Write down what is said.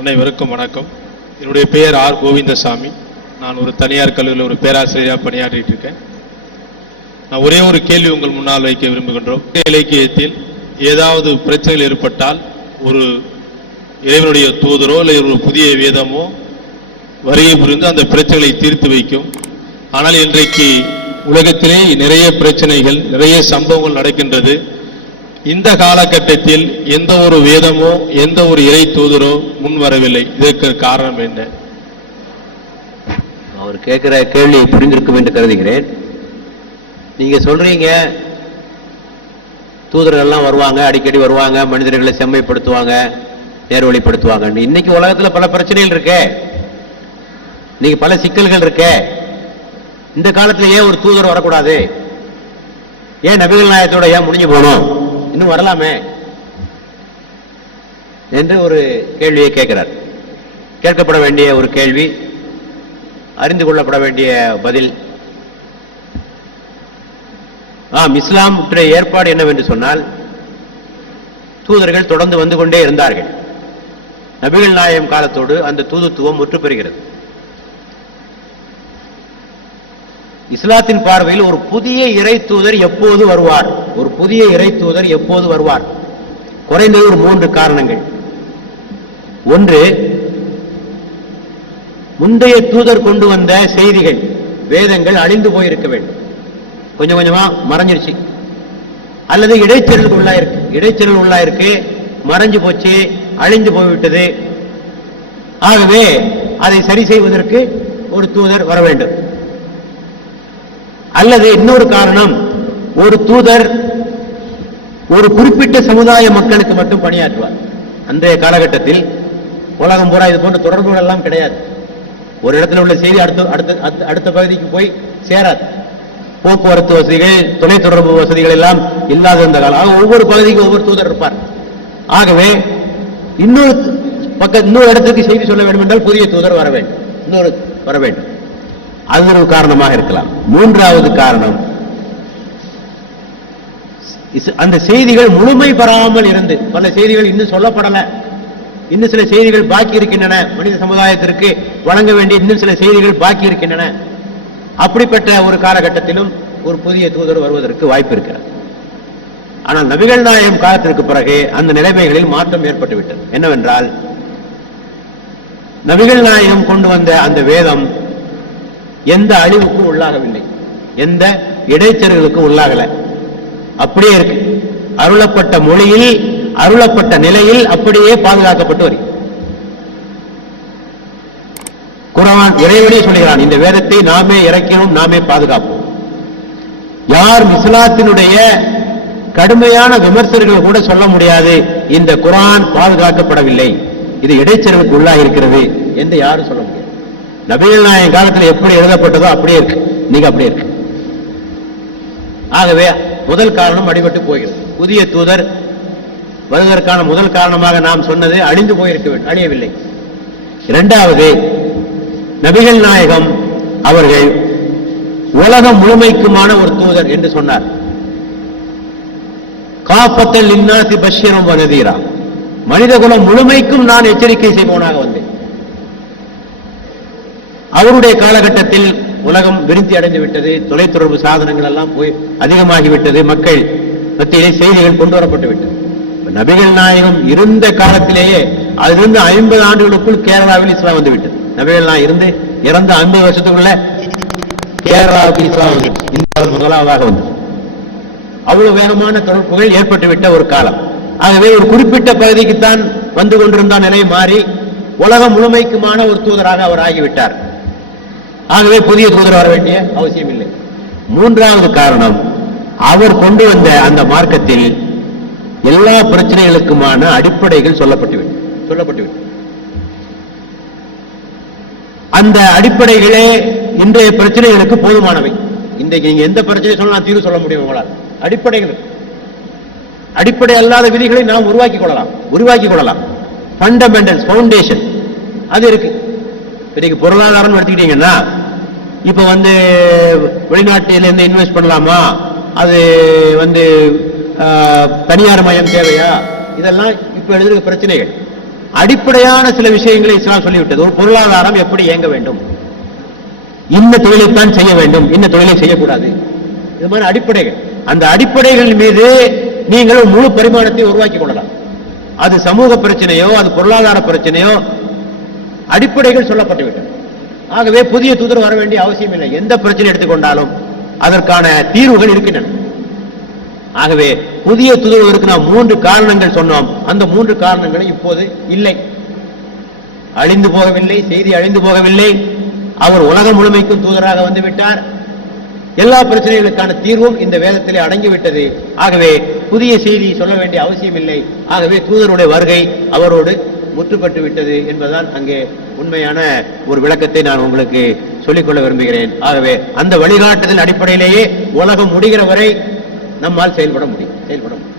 அனைவருக்கும் வணக்கம். என்னுடைய பெயர் ஆர் கோவிந்தசாமி. நான் ஒரு தனியார் கல்லூரியில் ஒரு பேராசிரியராக பணியாற்றிட்டு இருக்கேன். நான் ஒரே ஒரு கேள்வி உங்கள் முன்னால் வைக்க விரும்புகின்றோம். இலக்கியத்தில் ஏதாவது பிரச்சனைகள் ஏற்பட்டால் ஒரு இறைவனுடைய தூதரோ இல்லை ஒரு புதிய வேதமோ வருகை புரிந்து அந்த பிரச்சனைகளை தீர்த்து வைக்கும். ஆனால் இன்றைக்கு உலகத்திலே நிறைய பிரச்சனைகள் நிறைய சம்பவங்கள் நடக்கின்றது. இந்த காலகட்டத்தில் எந்த ஒரு வேதமோ எந்த ஒரு இறை தூதரோ முன் வரவில்லை இதற்கு காரணம் என்ன? அவர் கேட்கிற கேள்வி புரிந்திருக்கும் என்று கருதுகிறேன். நீங்க சொல்றீங்க தூதர்கள்லாம் வருவாங்க அடிக்கடி வருவாங்க மனிதர்களை செம்மைப்படுத்துவாங்க நேர்வழிப்படுத்துவாங்க. இன்னைக்கு உலகத்தில் பல பிரச்சனைகள் இருக்கே. நீங்க பல சிக்கல்கள் இருக்கே. இந்த காலத்தில் ஏன் ஒரு தூதர் வரக்கூடாது? ஏன் நபிகள் நாயகத்தோட ஏன் முடிஞ்சு போகணும்? இன்னும் வரலாமே என்று ஒரு கேள்வியை கேட்கிறார். கேட்கப்பட வேண்டிய ஒரு கேள்வி அறிந்து கொள்ளப்பட வேண்டிய பதில். ஆம் இஸ்லாம் ஏற்பாடு என்னவென்று சொன்னால் தூதர்கள் தொடர்ந்து வந்து கொண்டே இருந்தார்கள். நபிகள் நாயகம் காலத்தோடு அந்த தூதுத்துவம் முற்று பெறுகிறது. இஸ்லாத்தின் பார்வையில் ஒரு புதிய இறை தூதர் எப்போது வருவார்? புதிய இறை தூதர் எப்போது வருவார்? குறைந்தது ஒரு மூன்று காரணங்கள். ஒன்று முந்தைய தூதர் கொண்டு வந்த செய்திகள் வேதங்கள் அழிந்து போயிருக்க வேண்டும். கொஞ்சம் கொஞ்சமா மறைஞ்சிருச்சு. அல்லது இடைச்செருளுக்கு உள்ளாயிருக்கு இடைச்செருள் இருக்கு. மறைஞ்சு போச்சு அழிந்து போய்விட்டது. ஆகவே அதை சரி செய்வதற்கு ஒரு தூதர் வர வேண்டும். அல்லது இன்னொரு காரணம் ஒரு தூதர் ஒரு குறிப்பிட்ட சமுதாய மக்களுக்கு மட்டும் பணியாற்றுவார். அன்றைய காலகட்டத்தில் உலகம் பூரா இது போன்ற தொடர்புகள் எல்லாம் கிடையாது. ஒரு இடத்துல உள்ள செய்தி அடுத்த அடுத்த அடுத்த- அடுத்த பகுதிக்கு போய் சேராது. போக்குவரத்து வசதிகள் தொலை தொடர்பு வசதிகள் எல்லாம் இல்லாத இருந்த காலம். ஒவ்வொரு பகுதிக்கும் ஒவ்வொரு தூதர் இருப்பார். ஆகவே இன்னொரு பக்க இன்னொரு இடத்துக்கு செய்தி சொல்ல வேண்டும் என்றால் புதிய தூதர் வர வேண்டும். இன்னொரு வர வேண்டும். அது ஒரு காரணமாக இருக்கலாம். மூன்றாவது காரணம் அந்த செய்திகள் முழுமை பெறாமல் இருந்து பல செய்திகள் இன்னும் சொல்லப்படல. இன்னும் சில செய்திகள் பாக்கி இருக்கின்றன. மனித சமுதாயத்திற்கு வழங்க வேண்டிய இன்னும் சில செய்திகள் பாக்கி இருக்கின்றன. அப்படிப்பட்ட ஒரு காலகட்டத்திலும் ஒரு புதிய தூதர் வருவதற்கு வாய்ப்பு இருக்கிறது. ஆனால் நபிகள் நாயகம் காலத்திற்கு பிறகு அந்த நிலைமைகளில் மாற்றம் ஏற்பட்டுவிட்டது என்னவென்றால் நபிகள் நாயகம் கொண்டு வந்த அந்த வேதம் எந்த அழிவுக்கும் உள்ளாகவில்லை. எந்த இடைச்செருகளுக்கும் உள்ளாகலை. அப்படியே இருக்கு. அருளப்பட்ட மொழியில் அருளப்பட்ட நிலையில் அப்படியே பாதுகாக்கப்பட்டு வருகிறது. குரான் இறைவனே சொல்லுகிறான் இந்த வேதத்தை நாமே இறக்கினோம் நாமே பாதுகாப்போம். யார் இஸ்லாத்தினுடைய கடுமையான விமர்சகர்கள் கூட சொல்ல முடியாது இந்த குரான் பாதுகாக்கப்படவில்லை. இது இடைச்சலுக்கு உள்ளா இருக்கிறது என்று யாரும் சொல்ல முடியாது. நபிகள் நாயன் காலத்தில் எப்படி எழுதப்பட்டதோ அப்படியே இருக்கு. நீங்க அப்படியே இருக்கு. ஆகவே முதல் காரணம் அடிபட்டு போகிறது. புதிய தூதர் வருவதற்கான முதல் காரணமாக நாம் சொன்னது அழிந்து போயிருக்க அழியவில்லை. இரண்டாவது நபிகள் நாயகம் அவர்கள் உலகம் முழுமைக்குமான ஒரு தூதர் என்று சொன்னார். காப்பத்தல் இன்னாசி பஷ்யரும் வனதீரா மனிதகுலம் முழுமைக்கும் நான் எச்சரிக்கை செய்வோனாக வந்தேன். அவருடைய காலகட்டத்தில் உலகம் விருத்தி அடைந்து விட்டது தொலைத்தொடர்பு சாதனங்கள் எல்லாம் போய் அதிகமாகிவிட்டது மக்கள் மத்தியிலே செய்திகள் கொண்டு வரப்பட்டு விட்டது. நபிகள் நாயகம் இருந்த காலத்திலேயே அதிலிருந்து ஐம்பது ஆண்டுகளுக்குள் கேரளாவில் இஸ்லாம் வந்துவிட்டது நபிகள் நாயகம் இருந்து இறந்த ஐம்பது வருஷத்துக்குள்ள கேரளாவுக்கு இஸ்லாம் வந்து இந்தியாவில் முதலாவதாக வந்தது. அவ்வளவு வேகமான தொடர்புகள் ஏற்பட்டுவிட்ட ஒரு காலம். ஆகவே ஒரு குறிப்பிட்ட பகுதிக்குத்தான் வந்து கொண்டிருந்த நிலை மாறி உலகம் முழுமைக்குமான ஒரு தூதராக அவர் ஆகிவிட்டார். ஆகவே புதிய தூதர் வர வேண்டிய அவசியம் இல்லை மூன்றாவது காரணம் அவர் கொண்டு வந்த அந்த மார்க்கத்தில் எல்லா பிரச்சனைகளுக்குமான அடிப்படைகள் சொல்லப்பட்டுவிட்டது சொல்லப்பட்டுவிட்டது அந்த அடிப்படைகளே இன்றைய பிரச்சனைகளுக்கு போதுமானவை. இன்றைக்கு நீங்க எந்த பிரச்சனை சொல்லலாம் தீர்வு சொல்ல முடியும் உங்களால். அடிப்படைகள். அடிப்படை அல்லாத விதிகளை நாம் உருவாக்கி கொள்ளலாம். உருவாக்கி கொள்ளலாம். ஃபண்டமெண்டல்ஸ் ஃபவுண்டேஷன் அது இருக்கு. இன்னைக்கு பொருளாதாரம்னு பொருளாதாரம் எடுத்துக்கிட்டீங்கன்னா இப்ப வந்து வெளிநாட்டில இருந்து இன்வெஸ்ட் பண்ணலாமா? அது வந்து தனியார் மயம் தேவையா? இதெல்லாம் இப்ப எழுதுகிற பிரச்சனைகள். அடிப்படையான சில விஷயங்களை இஸ்லாம் சொல்லிவிட்டது. ஒரு பொருளாதாரம் எப்படி இயங்க வேண்டும்? இந்த தொழிலைத்தான் செய்ய வேண்டும். இந்த தொழிலை செய்யக்கூடாது. இது மாதிரி அடிப்படைகள். அந்த அடிப்படைகள் மீது நீங்கள் முழு பரிமாணத்தை உருவாக்கி கொள்ளலாம். அது சமூக பிரச்சனையோ அது பொருளாதார பிரச்சனையோ அடிப்படைகள் சொல்லப்பட்டுவிட்டது ஆகவே புதிய தூதர் வர வேண்டிய அவசியம் இல்லை. எந்த பிரச்சனை எடுத்துக்கொண்டாலும் அதற்கான தீர்வுகள் இருக்கின்றன. ஆகவே புதிய தூதருக்கு நாம் மூன்று காரணங்கள் சொன்னோம். அந்த மூன்று காரணங்களும் இப்போது இல்லை. அழிந்து போகவில்லை செய்தி அழிந்து போகவில்லை. அவர் உலகம் முழுமைக்கும் தூதராக வந்துவிட்டார். எல்லா பிரச்சனைகளுக்கான தீர்வும் இந்த வேதத்திலே அடங்கிவிட்டது. ஆகவே புதிய செய்தி சொல்ல வேண்டிய அவசியம் இல்லை. ஆகவே தூதருடைய வருகை அவரோடு ஒத்துப்பட்டு விட்டது என்பதால் அங்கே உண்மையான ஒரு விளக்கத்தை நான் உங்களுக்கு சொல்லிக்கொள்ள விரும்புகிறேன். ஆகவே அந்த வழிகாட்டுதல் அடிப்படையிலேயே உலகம் முடிகிற வரை நம்மால் செயல்பட முடியும். செயல்பட முடியும்.